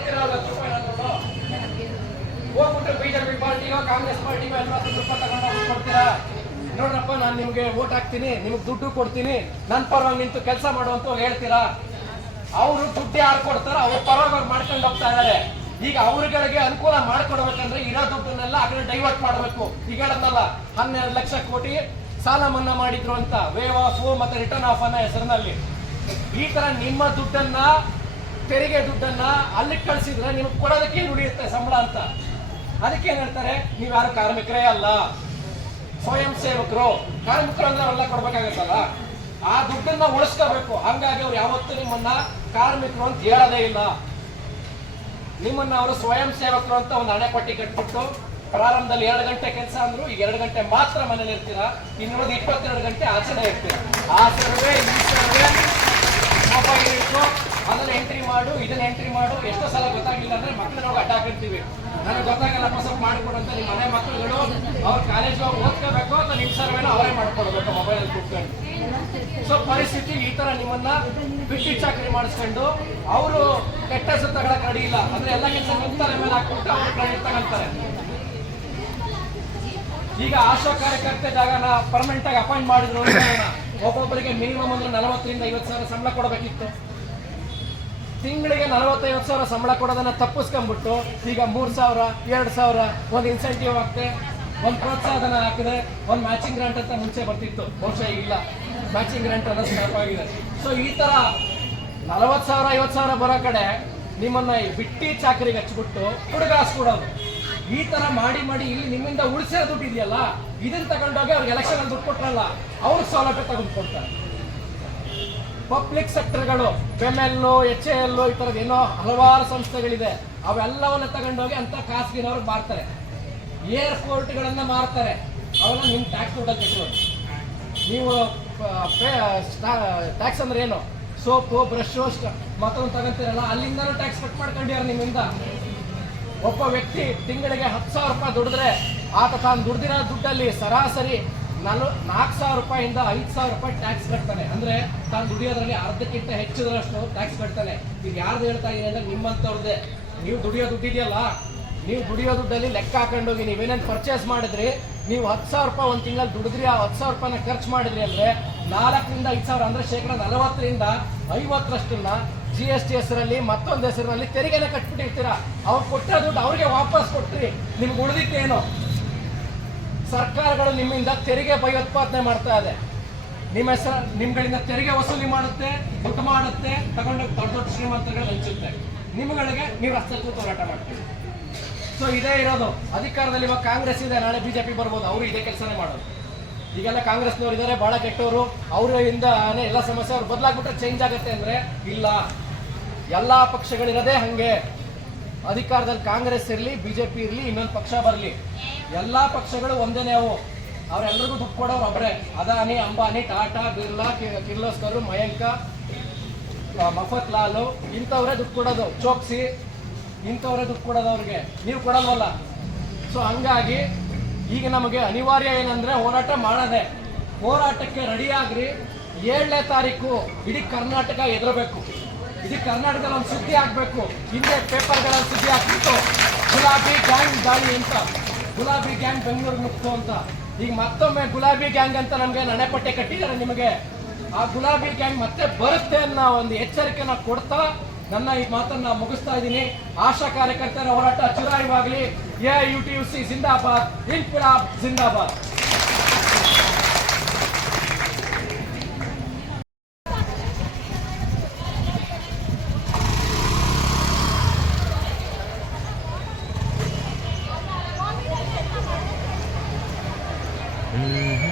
ಕೊಡ್ತೀರಾ 10 ರೂಪಾಯಿ ಹೋಗ್ಬಿಟ್ಟು ಬಿಜೆಪಿ ಪಾರ್ಟಿಗೋ ಕಾಂಗ್ರೆಸ್ ಪಾರ್ಟಿಗೋ ಎಲ್ಲ 10 ರೂಪಾಯಿ ತಗೊಂಡು ಕೊಡ್ತೀರಾ? ನೋಡ್ರಪ್ಪ, ನಾನು ನಿಮ್ಗೆ ವೋಟ್ ಹಾಕ್ತೀನಿ, ನಿಮ್ಗೆ ದುಡ್ಡು ಕೊಡ್ತೀನಿ, ನನ್ನ ಪರವಾಗಿ ನಿಂತು ಕೆಲಸ ಮಾಡುವಂತ ಹೇಳ್ತೀರಾ? ಅವರು ದುಡ್ಡು ಯಾರು ಕೊಡ್ತಾರ ಅವ್ರ ಪರವಾಗಿ ಮಾಡ್ಕೊಂಡು ಹೋಗ್ತಾ ಇದಾರೆ. ಈಗ ಅವ್ರಗಳಿಗೆ ಅನುಕೂಲ ಮಾಡ್ಕೊಡ್ಬೇಕಂದ್ರೆ ಇರೋ ದುಡ್ಡನ್ನೆಲ್ಲ ಆ ಕಡೆ ಡೈವರ್ಟ್ ಮಾಡಬೇಕು. ಈಗ ಹೇಳದ್ನಲ್ಲ 12 ಲಕ್ಷ ಕೋಟಿ ಸಾಲ ಮನ್ನಾ ಮಾಡಿದ್ರು ಅಂತ, ವೇವ್ ಆಫ್ ಮತ್ತೆ ರಿಟರ್ನ್ ಆಫ್ ಅನ್ನೋ ಹೆಸರಿನಲ್ಲಿ. ಈ ತರ ನಿಮ್ಮ ದುಡ್ಡನ್ನ, ತೆರಿಗೆ ದುಡ್ಡನ್ನ ಅಲ್ಲಿಗೆ ಕಳಿಸಿದ್ರೆ ನಿಮ್ಗೆ ಕೊಡೋದಕ್ಕೆ ಉಳಿಯುತ್ತೆ ಸಂಬಳ ಅಂತ. ಅದಕ್ಕೆ ಏನ್ ಹೇಳ್ತಾರೆ, ನೀವು ಯಾರು ಕಾರ್ಮಿಕರೇ ಅಲ್ಲ, ಸ್ವಯಂ ಸೇವಕರು. ಕಾರ್ಮಿಕರು ಅಂದ್ರೆ ಅವೆಲ್ಲ ಕೊಡ್ಬೇಕಾಗತ್ತಲ್ಲ, ಆ ದುಡ್ಡನ್ನ ಉಳಿಸ್ಕೋಬೇಕು. ಹಂಗಾಗಿ ಅವ್ರು ಯಾವತ್ತೂ ನಿಮ್ಮನ್ನ ಕಾರ್ಮಿಕರು ಅಂತ ಹೇಳೋದೇ ಇಲ್ಲ. ನಿಮ್ಮನ್ನ ಅವರು ಸ್ವಯಂ ಸೇವಕರು ಅಂತ ಒಂದು ಹಣೆ ಪಟ್ಟಿ ಕಟ್ಬಿಟ್ಟು ಪ್ರಾರಂಭದಲ್ಲಿ 2 ಗಂಟೆ ಕೆಲಸ ಅಂದ್ರು, ಈಗ 2 ಗಂಟೆ ಮಾತ್ರ ಮನೇಲಿ ಇರ್ತೀರಾ, ಇನ್ನುಳಿದ 22 ಗಂಟೆ ಆಚರಣೆ ಇರ್ತೀರಾ. ಆ ಸರ್ವೆ ಈ ಸರ್ವೆ ಮೊಬೈಲ್ ಇಟ್ಟು ಅದನ್ನ ಎಂಟ್ರಿ ಮಾಡು, ಇದನ್ನ ಎಂಟ್ರಿ ಮಾಡು. ಎಷ್ಟೋ ಸಲ ಗೊತ್ತಾಗಿಲ್ಲ ಅಂದ್ರೆ ಮಕ್ಕಳನ್ನ ಹೋಗಿ ಅಡ್ಡ ಹಾಕಿರ್ತೀವಿ. ನನಗೆ ಗೊತ್ತಾಗಲ್ಲಪ್ಪ ಸ್ವಲ್ಪ ಮಾಡಿಕೊಡಂತ ನಿಮ್ಮ ಮನೆ ಮಕ್ಕಳುಗಳು ಅವ್ರ ಕಾಲೇಜ್ ಹೋಗಿ ಓದ್ಕೋಬೇಕು ಅಂತ ನಿಮ್ಮ ಸರ್ವೇನ ಅವರೇ ಮಾಡ್ಕೊಡ್ಬೇಕು ಮೊಬೈಲ್ ಕೂತ್ಕೊಂಡು. ಸೊ ಪರಿಸ್ಥಿತಿ ಈ ತರ ನಿಮ್ಮನ್ನ ಬಿಟ್ಟಿ ಚಾಕರಿ ಮಾಡಿಸ್ಕೊಂಡು ಅವರು ಕೆಟ್ಟ ಹೆಸರು ತಗೊಳಕ್ ರೆಡಿ ಇಲ್ಲ. ಅಂದ್ರೆ ಎಲ್ಲ ಕೆಲಸ ಮುಂತಾರೆ ಮೇಲೆ ಹಾಕ್ಬಿಟ್ಟು ಅವ್ರು ಕ್ರೆಡಿಟ್ ತಗೊಂತಾರೆ. ಈಗ ಆಶಾ ಕಾರ್ಯಕರ್ತೆ ಜಾಗನ ಪರ್ಮನೆಂಟ್ ಆಗಿ ಅಪಾಯಿಂಟ್ ಮಾಡಿದ್ರು, ಒಬ್ಬೊಬ್ಬರಿಗೆ ಮಿನಿಮಮ್ ಅಂದ್ರೆ 40 ರಿಂದ 50 ಸಾವಿರ ಸಂಬಳ ಕೊಡಬೇಕಿತ್ತು. ತಿಂಗಳಿಗೆ 40-50 ಸಾವಿರ ಸಂಬಳ ಕೊಡೋದನ್ನ ತಪ್ಪಿಸ್ಕೊಂಡ್ಬಿಟ್ಟು ಈಗ 3 ಸಾವಿರ 2 ಸಾವಿರ ಒಂದು ಇನ್ಸೆಂಟಿವ್ ಆಗ್ತದೆ, ಒಂದು ಪ್ರೋತ್ಸಾಹನ ಹಾಕಿದೆ, ಒಂದು ಮ್ಯಾಚಿಂಗ್ ಗ್ರಾಂಟ್ ಅಂತ ಮುಂಚೆ ಬರ್ತಿತ್ತು, ಬಹುಶಃ ಇಲ್ಲ ಮ್ಯಾಚಿಂಗ್ ಗ್ರಾಂಟ್ ಅನ್ನೋದು ಸ್ಟಾಪ್ ಆಗಿದೆ. ಸೊ ಈ ತರ 40 ಸಾವಿರ 50 ಸಾವಿರ ಬರೋ ಕಡೆ ನಿಮ್ಮನ್ನ ಬಿಟ್ಟಿ ಚಾಕರಿಗೆ ಹಚ್ಬಿಟ್ಟು ಹುಡುಗಾಸ್ ಕೊಡೋದು. ಈ ತರ ಮಾಡಿ ಮಾಡಿ ಇಲ್ಲಿ ನಿಮ್ಮಿಂದ ಉಳಿಸಿರೋ ದುಡ್ಡು ಇದೆಯಲ್ಲ, ಇದನ್ನ ತಗೊಂಡೋಗಿ ಅವ್ರಿಗೆ ಎಲೆಕ್ಷನ್ ದುಡ್ಡು ಕೊಟ್ರಲ್ಲ, ಅವ್ರಿಗೆ ಸೌಲಭ್ಯ ತಗೊಂಡು ಕೊಡ್ತಾರೆ. ಪಬ್ಲಿಕ್ ಸೆಕ್ಟರ್ಗಳು FEMEL, HAL ಈ ತರದ ಏನೋ ಹಲವಾರು ಸಂಸ್ಥೆಗಳಿದೆ, ಅವೆಲ್ಲವನ್ನ ತಗೊಂಡೋಗಿ ಅಂತ ಖಾಸಗಿನವ್ರಿಗೆ ಮಾರ್ತಾರೆ. ಏರ್ಪೋರ್ಟ್ಗಳನ್ನ ಮಾರ್ತಾರೆ, ಅವೆಲ್ಲ ನಿಮ್ ಟ್ಯಾಕ್ಸ್ ದುಡ್ಡಲ್ಲಿ ಕಟ್ಟೋದು. ನೀವು ಟ್ಯಾಕ್ಸ್ ಅಂದ್ರೆ ಏನು, ಸೋಪು ಬ್ರಷ್ ಮತ್ತೊಂದು ತಗೊಂತೀರಲ್ಲ, ಅಲ್ಲಿಂದನೂ ಟ್ಯಾಕ್ಸ್ ಕಟ್ ಮಾಡ್ಕೊಂಡಿದ್ದಾರೆ ನಿಮ್ಮಿಂದ. ಒಬ್ಬ ವ್ಯಕ್ತಿ ತಿಂಗಳಿಗೆ 10,000 ರೂಪಾಯಿ ದುಡಿದ್ರೆ ಆತ ತಾನು ದುಡ್ದಿರೋ ದುಡ್ಡಲ್ಲಿ ಸರಾಸರಿ 4,000 ರೂಪಾಯಿಂದ 5,000 ರೂಪಾಯಿ ಟ್ಯಾಕ್ಸ್ ಕಟ್ತಾನೆ. ಅಂದ್ರೆ ತಾನು ದುಡಿಯೋದ್ರಲ್ಲಿ ಅರ್ಧಕ್ಕಿಂತ ಹೆಚ್ಚಿದರಷ್ಟು ಟ್ಯಾಕ್ಸ್ ಕಟ್ತಾನೆ. ಈಗ ಯಾರ್ದು ಹೇಳ್ತಾ ಇದೀನಿ ಅಂದ್ರೆ ನಿಮ್ಮಂತವ್ರದ್ದೇ. ನೀವು ದುಡಿಯೋ ದುಡ್ಡಿದೆಯಲ್ಲ, ನೀವು ದುಡಿಯೋ ದುಡ್ಡಲ್ಲಿ ಲೆಕ್ಕ ಹಾಕೊಂಡೋಗಿ ನೀವೇನೇನು ಪರ್ಚೇಸ್ ಮಾಡಿದ್ರಿ, ನೀವು 10,000 ರೂಪಾಯಿ ಒಂದು ತಿಂಗಳಲ್ಲಿ ದುಡಿದ್ರಿ, ಆ 10,000 ರೂಪಾಯಿನ ಖರ್ಚು ಮಾಡಿದ್ರಿ ಅಂದ್ರೆ 4 ರಿಂದ 5,000 ಅಂದ್ರೆ ಶೇಕಡ 40 ರಿಂದ 50ರಷ್ಟನ್ನ GST ಹೆಸರಲ್ಲಿ ಮತ್ತೊಂದು ಹೆಸರಿನಲ್ಲಿ ತೆರಿಗೆನ ಕಟ್ಬಿಟ್ಟಿರ್ತೀರಾ. ಅವ್ರು ಕೊಟ್ಟ ದುಡ್ಡು ಅವ್ರಿಗೆ ವಾಪಸ್ ಕೊಟ್ರಿ, ನಿಮ್ಗೆ ಉಳಿದಿತ್ತೇನು? ಸರ್ಕಾರಗಳು ನಿಮ್ಮಿಂದ ತೆರಿಗೆ ಭಯೋತ್ಪಾದನೆ ಮಾಡ್ತಾ ಇದೆ. ನಿಮ್ಗಳಿಂದ ತೆರಿಗೆ ವಸೂಲಿ ಮಾಡುತ್ತೆ, ದುಡ್ಡು ಮಾಡುತ್ತೆ, ತಗೊಂಡೋಗಿ ದೊಡ್ಡ ದೊಡ್ಡ ಶ್ರೀಮಂತರುಗಳು ಹಂಚುತ್ತೆ. ನಿಮ್ಗಳಿಗೆ ನೀವು ರಸ್ತೆ ಹೋರಾಟ ಮಾಡ್ತೀವಿ. ಸೊ ಇದೇ ಇರೋದು. ಅಧಿಕಾರದಲ್ಲಿ ಇವಾಗ ಕಾಂಗ್ರೆಸ್ ಇದೆ, ನಾಳೆ BJP ಬರ್ಬೋದು, ಅವರು ಇದೇ ಕೆಲಸನೇ ಮಾಡೋದು. ಈಗೆಲ್ಲ ಕಾಂಗ್ರೆಸ್ನವ್ರು ಇದ್ದಾರೆ ಬಹಳ ಕೆಟ್ಟವರು, ಅವರಿಂದಾನೇ ಎಲ್ಲ ಸಮಸ್ಯೆ. ಅವ್ರು ಬದಲಾಗ್ಬಿಟ್ರೆ ಚೇಂಜ್ ಆಗುತ್ತೆ ಅಂದ್ರೆ ಇಲ್ಲ. ಎಲ್ಲಾ ಪಕ್ಷಗಳಿರೋದೇ ಹಂಗೆ. ಅಧಿಕಾರದಲ್ಲಿ ಕಾಂಗ್ರೆಸ್ ಇರಲಿ, BJP ಇರಲಿ, ಇನ್ನೊಂದು ಪಕ್ಷ ಬರಲಿ, ಎಲ್ಲಾ ಪಕ್ಷಗಳು ಒಂದೇನೆ. ಅವರೆಲ್ಲರಿಗೂ ದುಡ್ಡು ಕೊಡೋರು ಒಬ್ಬರೇ. ಅದಾನಿ, ಅಂಬಾನಿ, ಟಾಟಾ, ಬಿರ್ಲಾ, ಕಿರ್ಲೋಸ್ಕರ್, ಮಯಾಂಕ, ಮಫತ್ ಲಾಲು ಇಂಥವ್ರೆ ದುಡ್ಡು ಕೊಡೋದು. ಚೋಕ್ಸಿ ಇಂಥವ್ರೆ ದುಡ್ಡು ಕೊಡೋದು ಅವ್ರಿಗೆ, ನೀವು ಕೊಡಲ್ವಲ್ಲ. ಸೊ ಹಂಗಾಗಿ ಈಗ ನಮಗೆ ಅನಿವಾರ್ಯ ಏನಂದ್ರೆ ಹೋರಾಟ ಮಾಡೋದೆ. ಹೋರಾಟಕ್ಕೆ ರೆಡಿ ಆಗ್ರಿ. 7ನೇ ತಾರೀಕು ಇಡೀ ಕರ್ನಾಟಕ ಎದುರಬೇಕು. ಇಡೀ ಕರ್ನಾಟಕದಲ್ಲಿ ಒಂದು ಸುದ್ದಿ ಆಗ್ಬೇಕು. ಹಿಂದೆ ಪೇಪರ್ಗಳಲ್ಲಿ ಸುದ್ದಿ ಆಗ್ತಿತ್ತು, ಗುಲಾಬಿ ಗ್ಯಾಂಗ್ ದಾಳಿ ಅಂತ, ಗುಲಾಬಿ ಗ್ಯಾಂಗ್ ಬೆಂಗಳೂರು ಮುಕ್ತು ಅಂತ. ಈಗ ಮತ್ತೊಮ್ಮೆ ಗುಲಾಬಿ ಗ್ಯಾಂಗ್ ಅಂತ ನಮ್ಗೆ ನನೆಪಟ್ಟೆ ಕಟ್ಟಿದ್ದಾರೆ ನಿಮಗೆ. ಆ ಗುಲಾಬಿ ಗ್ಯಾಂಗ್ ಮತ್ತೆ ಬರುತ್ತೆ ಅನ್ನೋ ಒಂದು ಎಚ್ಚರಿಕೆನ ಕೊಡ್ತಾ ನನ್ನ ಈ ಮಾತನ್ನ ಮುಗಿಸ್ತಾ ಇದ್ದೀನಿ. ಆಶಾ ಕಾರ್ಯಕರ್ತರ ಹೋರಾಟ ಚುರಾಯಿವಾಗಲಿ. AIUTUC ಜಿಂದಾಬಾದ್, ಇನ್ಕಿಲಾಬ್ ಜಿಂದಾಬಾದ್. Mm-hmm.